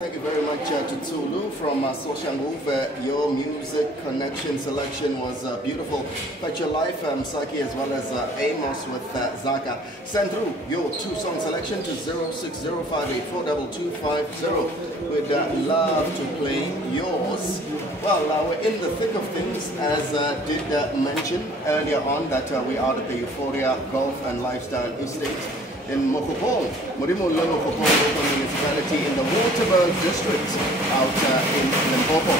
Thank you very much to Tsulu from Social Move. Your music connection selection was beautiful. But your life, Saki, as well as Amos with Zaka. Send through your two-song selection to 0605842250. We'd love to play yours. Well, we're in the thick of things, as did mention earlier on, that we are at the Euphoria Golf and Lifestyle Estate in Mokopong, Mokopong local municipality in the Waterberg district out in Limpopo.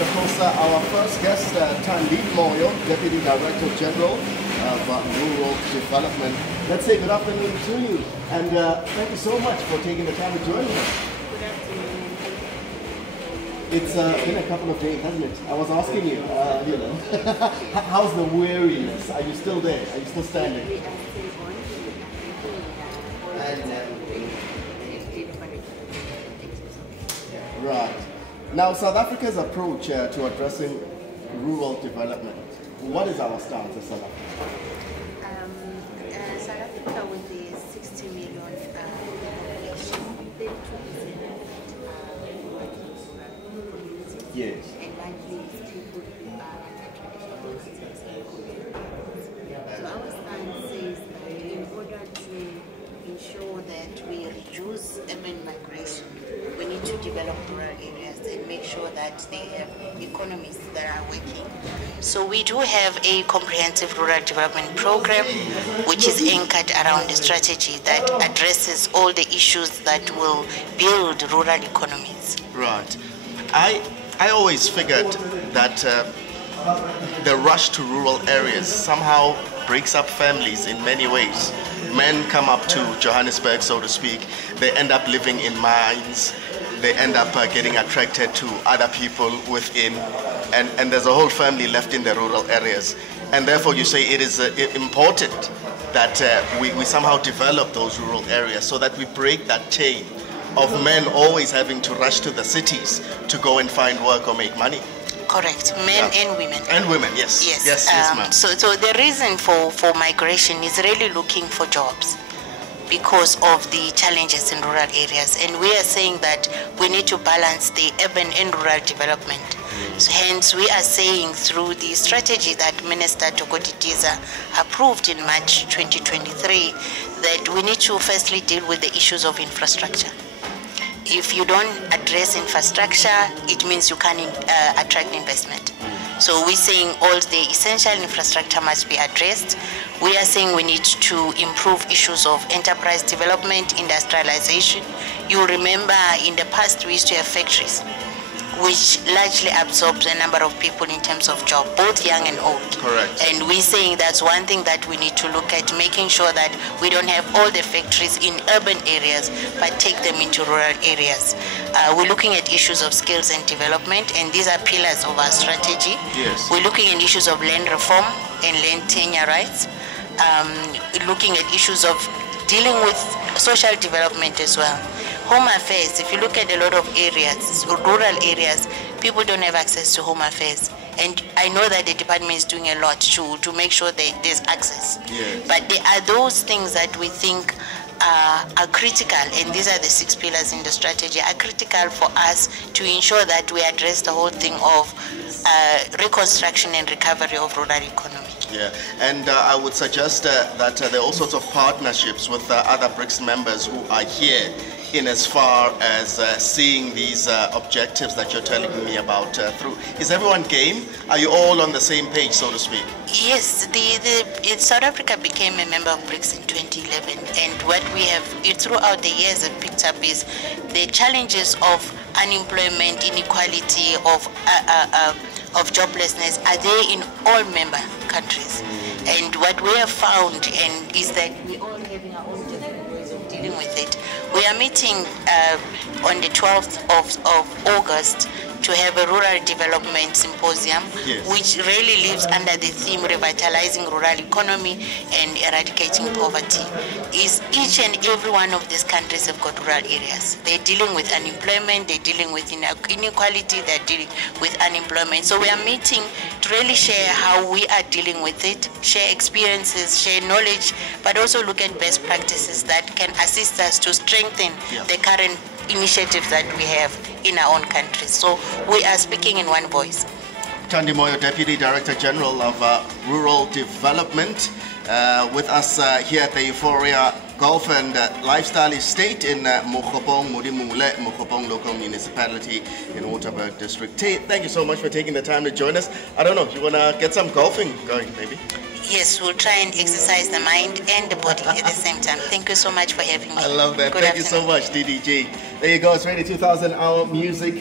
Of course, our first guest, Thandi Moyo, Deputy Director General of Rural Development. Let's say good afternoon to you, and thank you so much for taking the time to join us. Good afternoon. It's been a couple of days, hasn't it? I was asking you, how's the weariness? Are you still there? Are you still standing? We are still on. Right. Now, South Africa's approach to addressing rural development. What is our stance as South Africa? South Africa, with the 60 million population, 32% communities. Yes. And largely it's people who are under traditional systems and communities. So our stance says that in order to ensure that we reduce urban migration, we need to develop rural areas and make sure that they have economies that are working. So we do have a comprehensive rural development program which is anchored around a strategy that addresses all the issues that will build rural economies. Right. I always figured that the rush to rural areas somehow breaks up families in many ways. Men come up to Johannesburg, so to speak. They end up living in mines. They end up getting attracted to other people within. And there's a whole family left in the rural areas. And therefore you say it is important that we somehow develop those rural areas so that we break that chain of men always having to rush to the cities to go and find work or make money. Correct, men and women. And women, yes. Yes, ma'am. So the reason for migration is really looking for jobs because of the challenges in rural areas. And we are saying that we need to balance the urban and rural development. So hence, we are saying through the strategy that Minister Tokodidiza approved in March 2023 that we need to firstly deal with the issues of infrastructure. If you don't address infrastructure, it means you can't attract investment. So we're saying all the essential infrastructure must be addressed. We are saying we need to improve issues of enterprise development, industrialization. You remember in the past we used to have factories which largely absorbs a number of people in terms of job, both young and old. Correct. And we're saying that's one thing that we need to look at, making sure that we don't have all the factories in urban areas, but take them into rural areas. We're looking at issues of skills and development, and these are pillars of our strategy. Yes. We're looking at issues of land reform and land tenure rights. Looking at issues of dealing with social development as well. Home affairs, if you look at a lot of areas, rural areas, people don't have access to home affairs. And I know that the department is doing a lot to make sure that there's access. Yes. But there are those things that we think are critical, and these are the 6 pillars in the strategy, are critical for us to ensure that we address the whole thing of reconstruction and recovery of rural economy. Yeah, and I would suggest that there are all sorts of partnerships with other BRICS members who are here in as far as seeing these objectives that you're telling me about through. Is everyone game? Are you all on the same page, so to speak? Yes, South Africa became a member of BRICS in 2011, and what we have throughout the years have picked up is the challenges of unemployment, inequality, of joblessness are there in all member countries. And what we have found is that we all having our own different ways of dealing with it. We are meeting on the 12th of August to have a rural development symposium, yes, which really lives under the theme revitalizing rural economy and eradicating poverty. Is each and every one of these countries have got rural areas. They're dealing with unemployment, they're dealing with inequality, they're dealing with unemployment. So we are meeting to really share how we are dealing with it, share experiences, share knowledge, but also look at best practices that can assist us to strengthen the current initiatives that we have in our own country. So we are speaking in one voice. Thandi Moyo, Deputy Director General of Rural Development, with us here at the Euphoria Golf and Lifestyle Estate in Mokopong, Modimule, Mokopong Local Municipality in Waterberg District. Thank you so much for taking the time to join us. I don't know, you want to get some golfing going, maybe? Yes, we'll try and exercise the mind and the body at the same time. Thank you so much for having me. I love that. Good Thank you so much, DDG. There you go. It's Radio 2000 Hour Music.